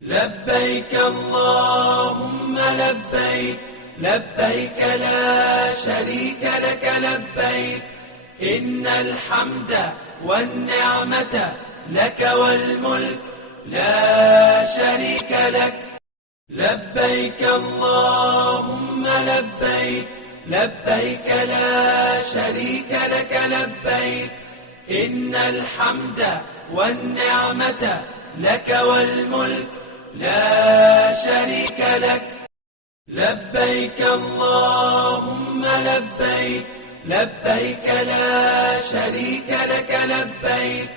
لبيك اللهم لبيك لبيك لا شريك لك لبيك إن الحمد والنعمة لك والملك لا شريك لك لبيك اللهم لبيك لبيك لا شريك لك لبيك إن الحمد والنعمة لك والملك لا شريك لك لبيك اللهم لبيك لبيك لا شريك لك لبيك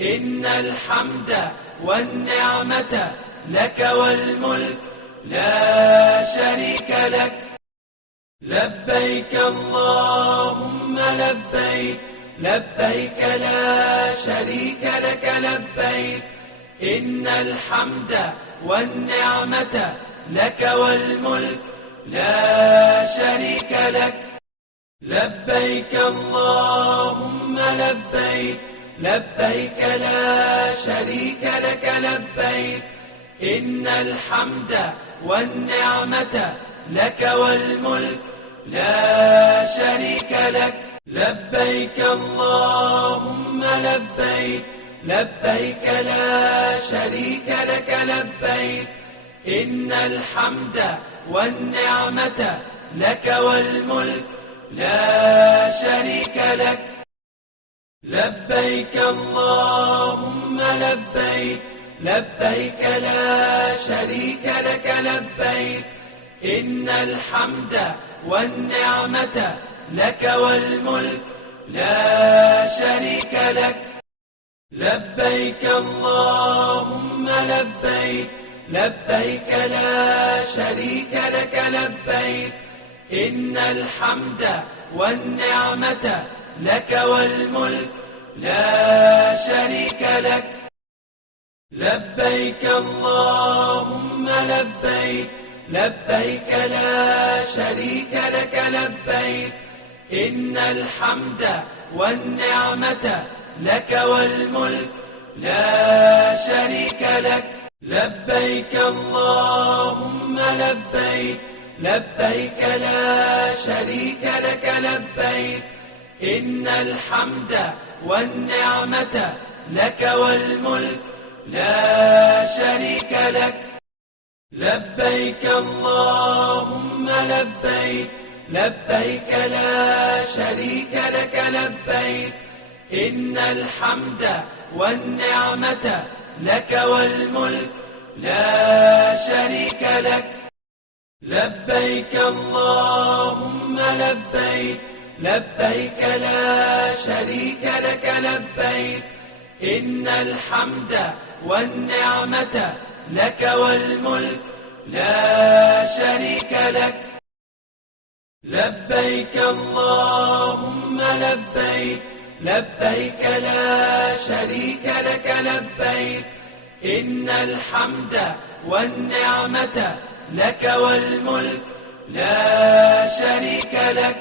إن الحمد والنعمة لك والملك لا شريك لك لبيك اللهم لبيك لبيك لا شريك لك لبيك إن الحمد والنعمة لك والملك لا شريك لك لبيك اللهم لبيك لبيك لا شريك لك لبيك إن الحمد والنعمة لك والملك لا شريك لك لبيك اللهم لبيك لبيك لا شريك لك لبيك إن الحمد والنعمة لك والملك لا شريك لك لبيك اللهم لبيك لبيك لا شريك لك لبيك إن الحمد والنعمة لك والملك لا شريك لك لبيك اللهم لبيك لبيك لا شريك لك لبيك إن الحمد والنعمة لك والملك لا شريك لك لبيك اللهم لبيك لبيك لا شريك لك لبيك إن الحمد والنعمة لك والملك لا شريك لك لبيك اللهم لبيك لبيك لا شريك لك لبيك إن الحمد والنعمة لك والملك لا شريك لك لبيك اللهم لبيك لبيك لا شريك لك لبيك إن الحمد والنعمة لك والملك لا شريك لك لبيك اللهم لبيك لبيك لا شريك لك لبيك إن الحمد والنعمة لك والملك لا شريك لك لبيك اللهم لبيك لبيك لا شريك لك لبيك إن الحمد والنعمة لك والملك لا شريك لك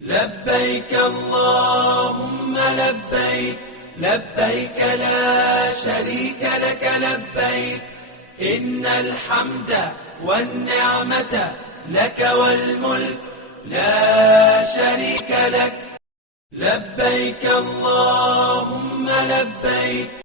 لبيك اللهم لبيك لبيك لا شريك لك لبيك إن الحمد والنعمة لك والملك لا شريك لك لبيك اللهم لبيك